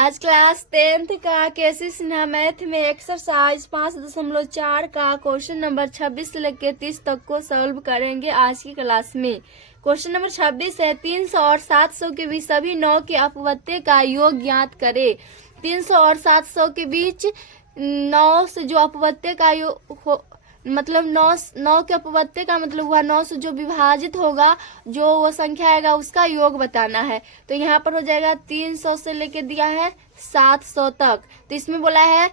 आज class 10th का केसी Sinha math में एक्सरसाइज 5.4 का क्वेश्चन नंबर 26 से लेकर 30 तक को सॉल्व करेंगे आज की क्लास में। क्वेश्चन नंबर 26 है 300 और 700 के बीच सभी 9 के अपवर्त्य का योग ज्ञात करें। 300 और 700 के बीच 9 से जो अपवर्त्य का योग मतलब 9 के अपवर्त्य का मतलब हुआ 9 से जो विभाजित होगा जो वो संख्या आएगा उसका योग बताना है। तो यहाँ पर हो जाएगा 300 से लेके दिया है 700 तक। तो इसमें बोला है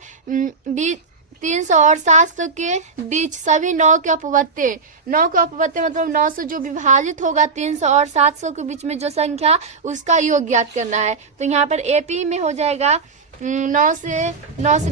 300 और 700 के बीच सभी 9 के अपवर्त्य। 9 के अपवर्त्य मतलब 9 से जो विभाजित होगा 300 और 700 के बीच में जो संख्या उसका योग ज्ञात करना है। तो यहाँ पर एपी में हो जाएगा 9 से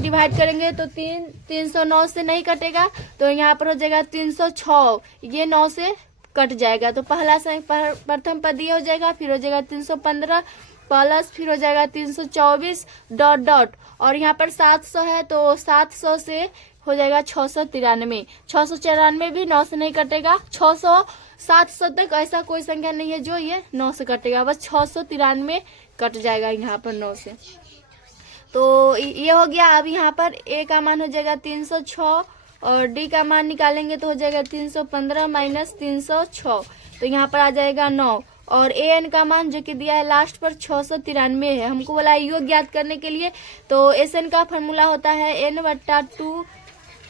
डिवाइड करेंगे तो 309 से नहीं कटेगा, तो यहाँ पर हो जाएगा 306, ये 9 से कट जाएगा। तो पहला प्रथम पद ये हो जाएगा, फिर हो जाएगा 315 प्लस फिर हो जाएगा 324 डॉट डॉट और यहाँ पर 700 है तो 700 से हो जाएगा 693। 694 भी 9 से नहीं कटेगा। 600 700 तक ऐसा कोई संख्या नहीं है जो ये 9 से कटेगा, बस 693 कट जाएगा यहाँ पर 9 से। तो ये हो गया। अब यहाँ पर ए का मान हो जाएगा 306 और डी का मान निकालेंगे तो हो जाएगा 315 माइनस 306, तो यहाँ पर आ जाएगा 9 और ए एन का मान जो कि दिया है लास्ट पर 693 है। हमको बोला योग ज्ञात करने के लिए, तो एस एन का फॉर्मूला होता है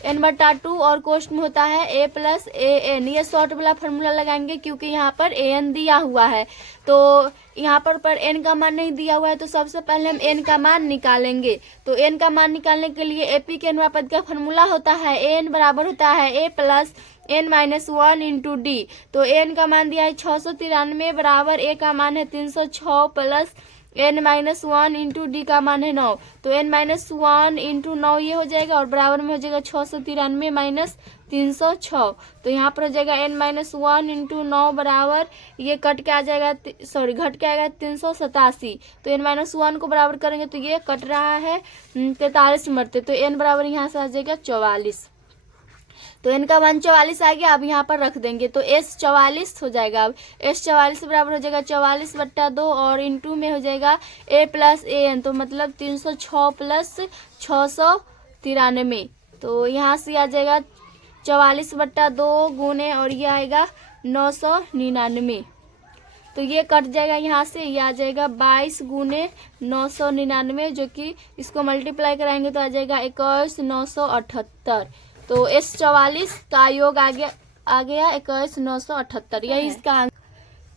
n/2 और कोष्ठ में होता है a प्लस ए एन। ये शॉर्ट वाला फॉर्मूला लगाएंगे क्योंकि यहाँ पर ए एन दिया हुआ है, तो यहाँ पर n का मान नहीं दिया हुआ है, तो सबसे पहले हम n का मान निकालेंगे। तो n का मान निकालने के लिए एपी के अनुपात पद का फॉर्मूला होता है an बराबर होता है a plus n-1 into D. तो n का मान दिया है 693 बराबर a का मान है 306 प्लस n-1 इंटू डी का मान है 9। तो n-1 इंटू 9 ये हो जाएगा और बराबर में हो जाएगा 693 माइनस 306। तो यहाँ पर हो जाएगा n-1 इंटू 9 बराबर ये कट के आ जाएगा घट के आएगा 387। तो n-1 को बराबर करेंगे तो ये कट रहा है 43 मरते, तो n बराबर यहाँ से आ जाएगा 44। तो n का मान 44 आ गया। अब यहाँ पर रख देंगे तो s 44 हो जाएगा। अब s 44 बराबर हो जाएगा 44/2 और इंटू में हो जाएगा a प्लस ए एन, तो मतलब 306 प्लस 693। तो यहाँ से आ जाएगा 44/2 गुने और ये आएगा 999, तो ये कट जाएगा यहाँ से, ये आ जाएगा 22 गुने 999 जो कि इसको मल्टीप्लाई कराएंगे तो आ जाएगा 21978। तो S44 का योग आ गया 21978। यही इसका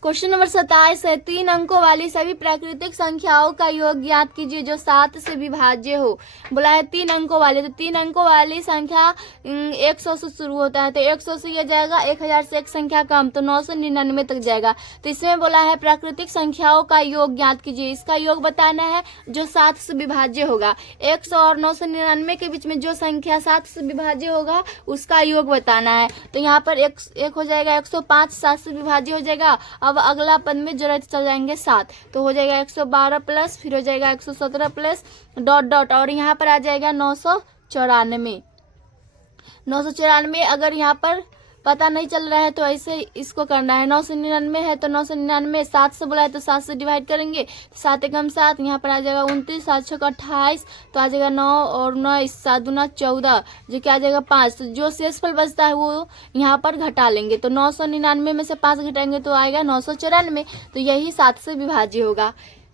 क्वेश्चन नंबर 27 है 3 अंकों वाली सभी प्राकृतिक संख्याओं का योग ज्ञात कीजिए जो 7 से विभाज्य हो। बोला है 3 अंकों वाले, तो 3 अंकों वाली संख्या 100 से शुरू होता है, तो 100 से ये जाएगा 1000 से एक संख्या कम, तो 999 तक जाएगा। तो इसमें बोला है प्राकृतिक संख्याओं का योग ज्ञात कीजिए, इसका योग बताना है जो 7 से विभाज्य होगा। 100 और 999 के बीच में जो संख्या 7 से विभाज्य होगा उसका योग बताना है। तो यहाँ पर एक हो जाएगा 105 7 से विभाज्य हो जाएगा। अब अगला पद में जोड़ते चल जाएंगे 7, तो हो जाएगा 112 प्लस फिर हो जाएगा 117 प्लस डॉट डॉट और यहाँ पर आ जाएगा 994। अगर यहाँ पर पता नहीं चल रहा है तो ऐसे इसको करना है। 999 है तो 999 7 से बोला है तो 7 से डिवाइड करेंगे, 7 एकम 7, यहाँ पर आ जाएगा 29, 7 6 28, तो आ जाएगा 9 और 9 7 दूना 14 जो कि आ जाएगा 5। तो जो शेषफल बचता है वो यहाँ पर घटा लेंगे, तो 999 में से 5 घटाएंगे तो आएगा 994। तो यही 7 से विभाज्य होगा।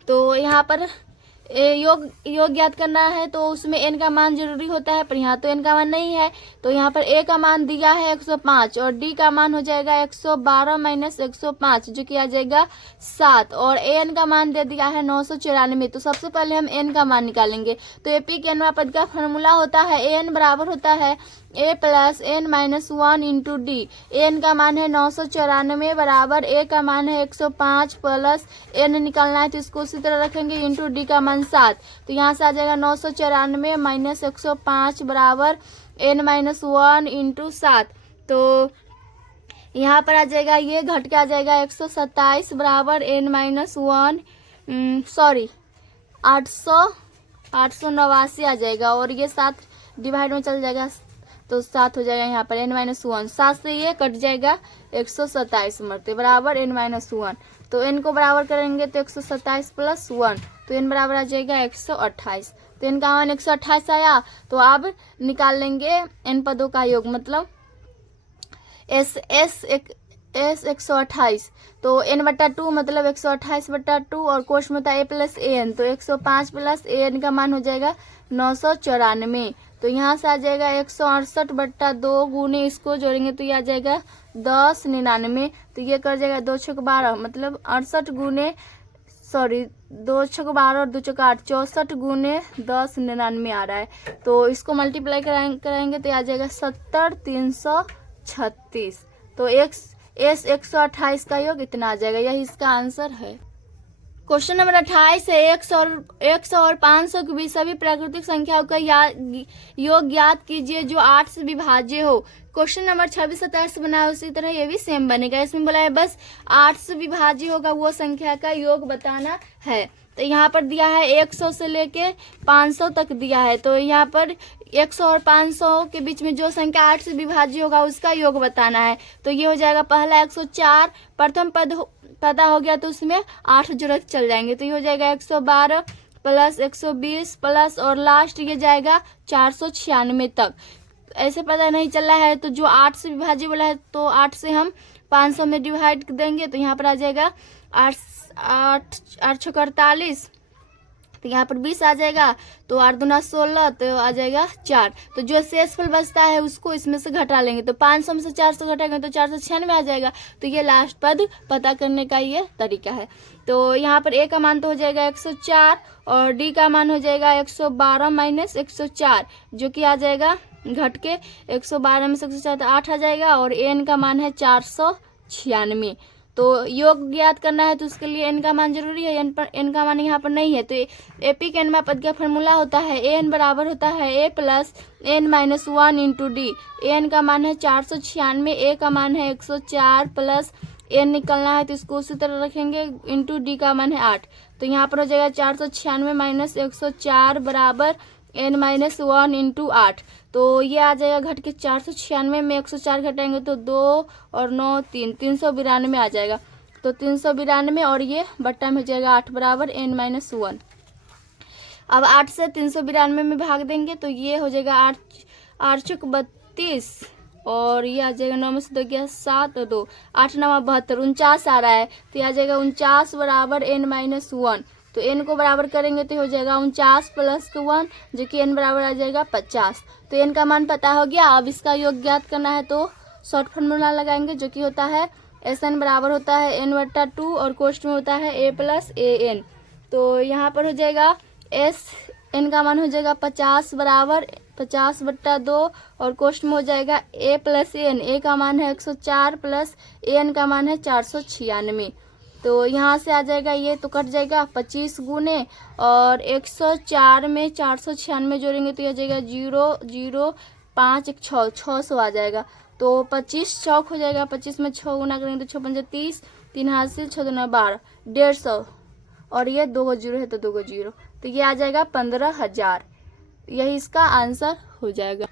तो यहाँ पर योग ज्ञात करना है तो उसमें n का मान जरूरी होता है, पर यहाँ तो n का मान नहीं है। तो यहाँ पर a का मान दिया है 105 और d का मान हो जाएगा 112 माइनस 105 जो कि आ जाएगा 7 और an का मान दे दिया है 994। तो सबसे पहले हम n का मान निकालेंगे। तो एपी के अनुपात पद का फॉर्मूला होता है an बराबर होता है a प्लस n-1 इंटू डी। एन का मान है 994 बराबर a का मान है 105 प्लस n निकालना है तो इसको उसी तरह रखेंगे इंटू डी का मान 7। तो यहाँ से आ जाएगा 994 माइनस 105 बराबर n-1 इंटू 7। तो यहाँ पर आ जाएगा ये घट के आ जाएगा 127 बराबर n-1 889 आ जाएगा और ये 7 डिवाइड में चल जाएगा तो 7 हो जाएगा यहाँ पर n-1। 7 से ये कट जाएगा 127 मरते बराबर n-1। तो n को बराबर करेंगे तो 127 प्लस 1, तो n बराबर आ जाएगा 128। तो n का मान 128 आया। तो अब निकाल लेंगे n पदों का योग, मतलब s 128, तो n/2 मतलब 128/2 और कोष्ठ में था a प्लस ए एन, तो 105 प्लस ए एन का मान हो जाएगा 994। तो यहाँ से आ जाएगा 168/2 गुने इसको जोड़ेंगे तो ये आ जाएगा 1099। तो ये कर जाएगा 2 छक 12 मतलब 68 गुने 2 छक 12 और 2 छक 8 64 गुने 1099 आ रहा है। तो इसको मल्टीप्लाई कराएंगे तो आ जाएगा 70,336। तो S 128 का योग इतना आ जाएगा, यही इसका आंसर है। क्वेश्चन नंबर 28 है 100 और 500 के बीच सभी प्राकृतिक संख्याओं का योग ज्ञात कीजिए जो 8 से विभाज्य हो। क्वेश्चन नंबर 26 27 बनाया उसी तरह ये भी सेम बनेगा। इसमें बोला है बस 8 से विभाज्य होगा वो संख्या का योग बताना है। तो यहाँ पर दिया है 100 से लेके 500 तक दिया है। तो यहाँ पर 100 और 500 के बीच में जो संख्या 8 से विभाज्य होगा उसका योग बताना है। तो ये हो जाएगा पहला 104, प्रथम पता हो गया तो उसमें 8 जोड़क चल जाएंगे, तो ये हो जाएगा 112 प्लस 120 प्लस और लास्ट ये जाएगा 496 तक। ऐसे पता नहीं चल रहा है तो जो 8 से विभाज्य बोला है तो 8 से हम 500 में डिवाइड देंगे तो यहाँ पर आ जाएगा 8 छक 48, तो यहाँ पर 20 आ जाएगा। तो 8 दूना 16 तो आ जाएगा 4। तो जो शेषफल बचता है उसको इसमें से घटा लेंगे, तो 500 में से 400 घटाएंगे तो 496 आ जाएगा। तो ये लास्ट पद पता करने का ये तरीका है। तो यहाँ पर ए का मान तो हो जाएगा 104 और डी का मान हो जाएगा 112 माइनस 104 जो कि आ जाएगा घट के 112 में से 104 तो 8 आ जाएगा और एन का मान है 496। तो योग ज्ञात करना है तो उसके लिए n का मान जरूरी है, n का मान यहाँ पर नहीं है। तो एपिक एनवा पद का फॉर्मूला होता है an बराबर होता है a plus n minus 1 into D. an का मान है 496, a का मान है 104 प्लस n निकलना है तो इसको उसी तरह रखेंगे इंटू डी का मान है 8। तो यहाँ पर हो जाएगा 496 माइनस 104 बराबर n माइनस 1 इंटू 8। तो ये आ जाएगा घट के 496 में 104 घटाएंगे तो 2 और 9 392 आ जाएगा। तो 392 और ये बट्टा में हो जाएगा 8 बराबर n माइनस 1। अब 8 से 392 में भाग देंगे तो ये हो जाएगा 8 चौक 32 और ये आ जाएगा 9 में से 2 गया 7 और 2 8 9 72 49 आ रहा है। तो ये आ जाएगा 49 बराबर n माइनस 1। तो n को बराबर करेंगे तो हो जाएगा 49 प्लस 1 जो कि n बराबर आ जाएगा 50। तो n का मान पता हो गया। अब इसका योग ज्ञात करना है तो शॉर्ट फॉर्मूला लगाएंगे जो कि होता है Sn बराबर होता है n/2 और कोष्ठ में होता है a प्लस ए एन। तो यहाँ पर हो जाएगा Sn का मान हो जाएगा 50 बराबर 50/2 और कोष्ठ में हो जाएगा a plus a n. a का मान है 104 प्लस ए एन का मान है 496। तो यहाँ से आ जाएगा ये तो कट जाएगा 25 गुने और 104 में 496 जोड़ेंगे तो यह जाएगा 0 0 5 1 6 600 आ जाएगा। तो 25 चौक हो जाएगा, 25 में 6 गुना करेंगे तो 6 पंजे 30 3 हाथ से 6 दूना 12 150 और ये 2 जीरो है तो 2 जीरो, तो ये आ जाएगा 15,000। यही इसका आंसर हो जाएगा।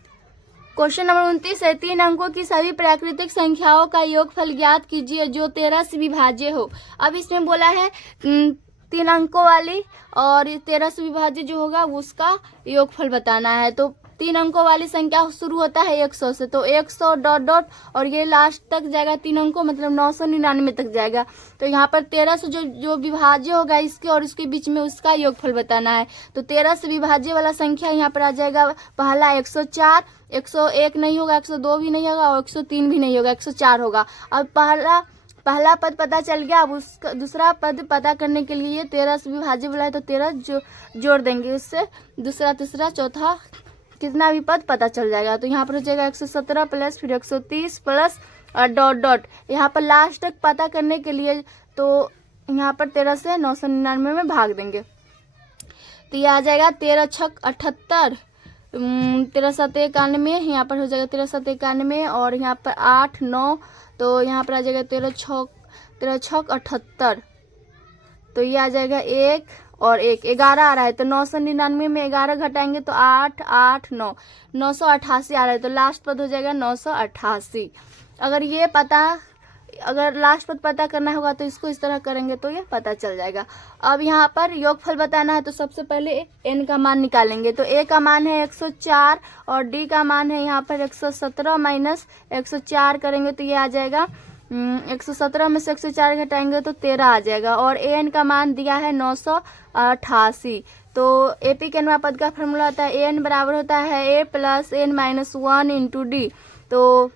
क्वेश्चन नंबर 29 है 3 अंकों की सभी प्राकृतिक संख्याओं का योगफल ज्ञात कीजिए जो 13 से विभाज्य हो। अब इसमें बोला है 3 अंकों वाली और 13 से विभाज्य जो होगा उसका योगफल बताना है। तो 3 अंकों वाली संख्या शुरू होता है 100 से, तो 100 डॉट डॉट और ये लास्ट तक जाएगा 3 अंकों मतलब 999 तक जाएगा। तो यहाँ पर 13 से जो विभाज्य होगा इसके और इसके बीच में उसका योगफल बताना है। तो 13 से विभाज्य वाला संख्या यहाँ पर आ जाएगा पहला 104, 101 नहीं होगा, 102 भी नहीं होगा और 103 भी नहीं होगा, 104 होगा। अब पहला पद पता चल गया। अब उसका दूसरा पद पता करने के लिए 13 से विभाज्य बोला है तो 13 जोड़ देंगे, उससे दूसरा तीसरा चौथा कितना भी पद पता चल जाएगा। तो यहाँ पर हो जाएगा 117 प्लस फिर 130 प्लस और डॉट डॉट यहाँ पर लास्ट तक पता करने के लिए तो यहाँ पर 13 से 999 में भाग देंगे तो ये आ जाएगा 13 छक 78 13 7 91, यहाँ पर हो जाएगा 13 7 91 और यहाँ पर 8 9 तो यहाँ पर आ जाएगा 13 छक 78। तो ये आ जाएगा 1 और 1 11 आ रहा है तो 999 में 11 घटाएंगे तो 8 8 9 988 आ रहा है तो लास्ट पद हो जाएगा 988। अगर ये पता अगर लास्ट पद पता करना होगा तो इसको इस तरह करेंगे तो ये पता चल जाएगा। अब यहाँ पर योगफल बताना है तो सबसे पहले n का मान निकालेंगे। तो a का मान है 104 और d का मान है यहाँ पर 117 माइनस 104 करेंगे तो ये आ जाएगा 117 में से 104 घटाएंगे तो 13 आ जाएगा। और an का मान दिया है 988। तो AP के अनुवा पद का फॉर्मूला होता है an बराबर होता है a plus n minus 1 into D. तो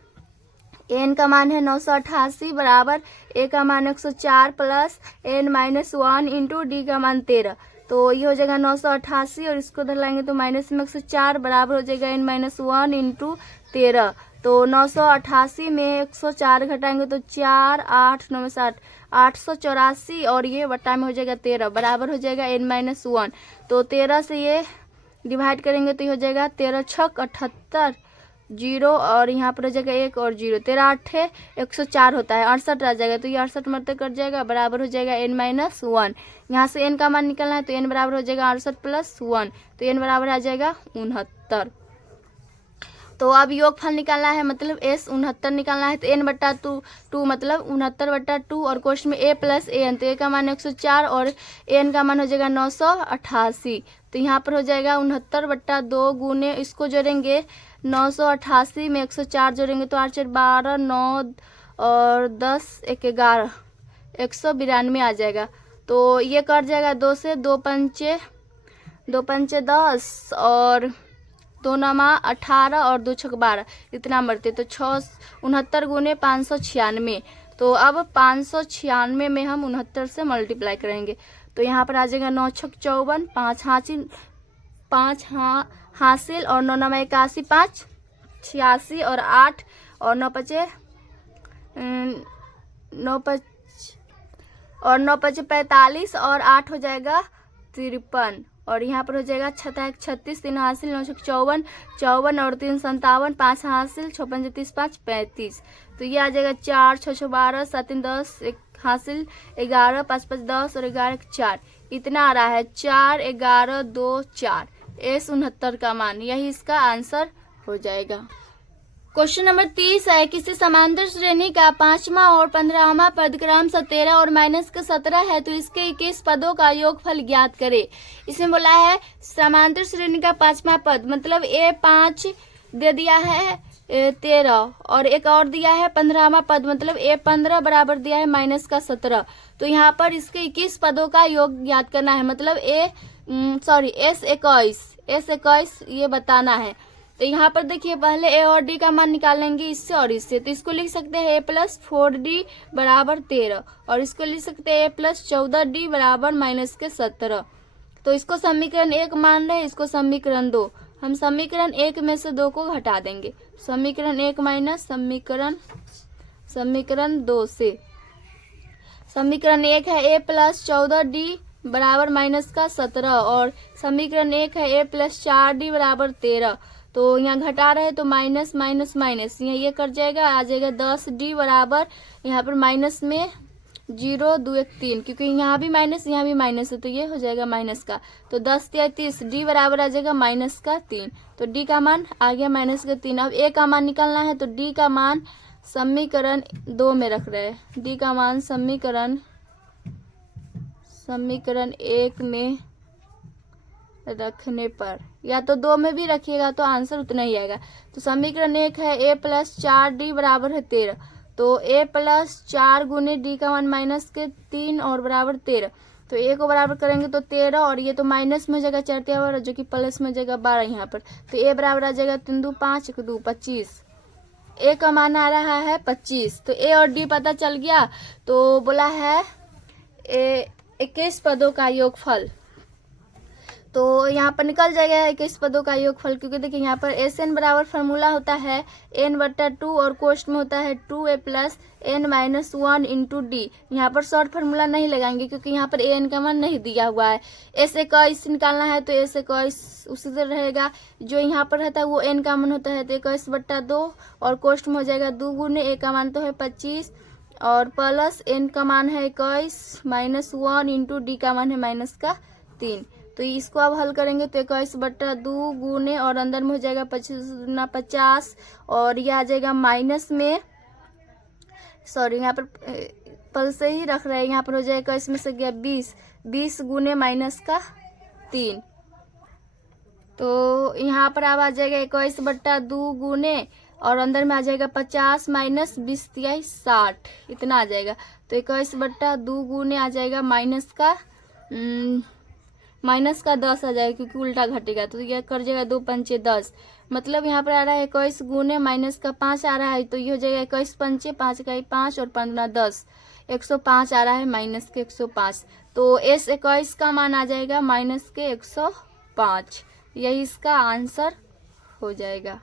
n का मान है 988 बराबर a का मान 104 plus n minus 1 into D का मान 13। तो ये हो जाएगा 988 और इसको उधर लाएंगे तो माइनस में 104 बराबर हो जाएगा n माइनस 1 इंटू 13। तो 988 में 104 घटाएंगे तो 4 8 9 में 60 884 और ये बट्टा में हो जाएगा 13 बराबर हो जाएगा n माइनस 1। तो 13 से ये डिवाइड करेंगे तो ये हो जाएगा 13 छक 78 जीरो और यहाँ पर हो जाएगा 1 और 0 13 8 104 होता है 68 आ जाएगा। तो ये 68 मरते कट जाएगा बराबर हो जाएगा n माइनस 1। यहाँ से n का मान निकलना है तो n बराबर हो जाएगा 68 प्लस 1 तो n बराबर आ जाएगा 69। तो अब योगफल निकालना है मतलब s 69 निकालना है तो n बट्टा टू मतलब 69 बट्टा 2 और क्वेश्चन में a प्लस an। तो a का मान 104 और an का मान हो जाएगा 988। तो यहाँ पर हो जाएगा 69 बट्टा 2 गुने इसको जोड़ेंगे 988 में 104 जोड़ेंगे तो 8 4 12 9 और 10 1 11 192 आ जाएगा। तो ये कट जाएगा 2 से 2 पंचे 10 और 2 नमा 18 और 2 छक 12 इतना मरते तो 69 गुने 596। तो अब 596 में हम 69 से मल्टीप्लाई करेंगे तो यहाँ पर आ जाएगा 9 छक 54 5 हासिल और 9 नमा 81 5 86 और 8 और 9 पचे 45 और 8 हो जाएगा 53 और यहाँ पर हो जाएगा 36 3 हासिल 9 छक 54 54 और 3 57 5 हासिल 6 5 30 5 35। तो ये आ जाएगा 4 6 6 12 7 3 10 1 हासिल 11 5 5 10 और 11 4 इतना आ रहा है 4 11 2 4 s 69 का मान यही इसका आंसर हो जाएगा। क्वेश्चन नंबर 30 है किसी समांतर श्रेणी का 5वां और 15वां पद क्रम 17 और माइनस का 17 है तो इसके 21 पदों का योगफल ज्ञात करे। इसमें बोला है समांतर श्रेणी का 5वां पद मतलब a5 दे दिया है 13 और एक और दिया है 15वां पद मतलब a15 बराबर दिया है माइनस का 17। तो यहाँ पर इसके 21 पदों का योग ज्ञात करना है मतलब s21 ये बताना है। तो यहाँ पर देखिए पहले a और d का मान निकालेंगे इससे और इससे। तो इसको लिख सकते हैं a प्लस 4d बराबर 13 और इसको लिख सकते हैं a प्लस 14d बराबर माइनस के 17। तो इसको समीकरण 1 मान रहे इसको समीकरण 2। हम समीकरण 1 में से 2 को घटा देंगे समीकरण 1 माइनस समीकरण 2 से। समीकरण 1 है a प्लस 14d बराबर माइनस का 17 और समीकरण 1 है a प्लस 4d बराबर 13। तो यहाँ घटा रहे तो माइनस माइनस माइनस यहाँ ये कट जाएगा आ जाएगा 10d बराबर यहाँ पर माइनस में 0 2 1 3 क्योंकि यहाँ भी माइनस है तो ये हो जाएगा माइनस का। तो 10 3 30 d बराबर आ जाएगा माइनस का 3। तो d का मान आ गया माइनस का 3। अब a का मान निकालना है तो d का मान समीकरण 2 में रख रहे हैं। d का मान समीकरण 1 में रखने पर या तो 2 में भी रखिएगा तो आंसर उतना ही आएगा। तो समीकरण 1 है a प्लस 4d बराबर है 13। तो a प्लस 4 गुने d का मान माइनस के 3 और बराबर 13। तो a को बराबर करेंगे तो 13 और ये तो माइनस में हो जाएगा 4 जो कि प्लस में हो जाएगा 12 यहाँ पर। तो a बराबर आ जाएगा 3 2 5 1 2 25। a का मान आ रहा है 25। तो a और d पता चल गया। तो बोला है 21 पदों का योगफल। तो यहाँ पर निकल जाएगा 21 पदों का योगफल क्योंकि देखिए यहाँ पर SN बराबर फार्मूला होता है n बट्टा 2 और कोष्ट में होता है 2a plus n minus 1 into D. यहाँ पर शॉर्ट फार्मूला नहीं लगाएंगे क्योंकि यहाँ पर an का मान नहीं दिया हुआ है। s21 निकालना है तो s21 उसी तरह रहेगा जो यहाँ पर रहता है वो n का मान होता है तो 21 बट्टा 2 और कोष्ट में हो जाएगा 2 गुने a का मान तो है 25 और प्लस n का मान है 21 माइनस 1 इंटू डी का मान है माइनस का 3। तो इसको अब हल करेंगे तो 21 बट्टा 2 गुने और अंदर में हो जाएगा 25 और ये आ जाएगा माइनस में सॉरी यहाँ पर पल से ही रख रहे हैं, यहाँ पर हो जाएगा इसमें से गया 20, 20 गुने माइनस का 3, तो यहाँ पर अब आ जाएगा 21/2 गुने और अंदर में आ जाएगा 50 माइनस 20 तिहाई 60, इतना आ जाएगा। तो 21/2 गुने आ जाएगा माइनस का 10 आ जाएगा, क्योंकि उल्टा घटेगा, तो यह कर जाएगा 2 पंचे 10, मतलब यहाँ पर आ रहा है 21 गुने माइनस का 5 आ रहा है, तो ये हो जाएगा 21 पंचे 5 का 5 और 5 गुना 10, 105 आ रहा है माइनस के 105, तो S21 का मान आ जाएगा माइनस के 105, यही इसका आंसर हो जाएगा।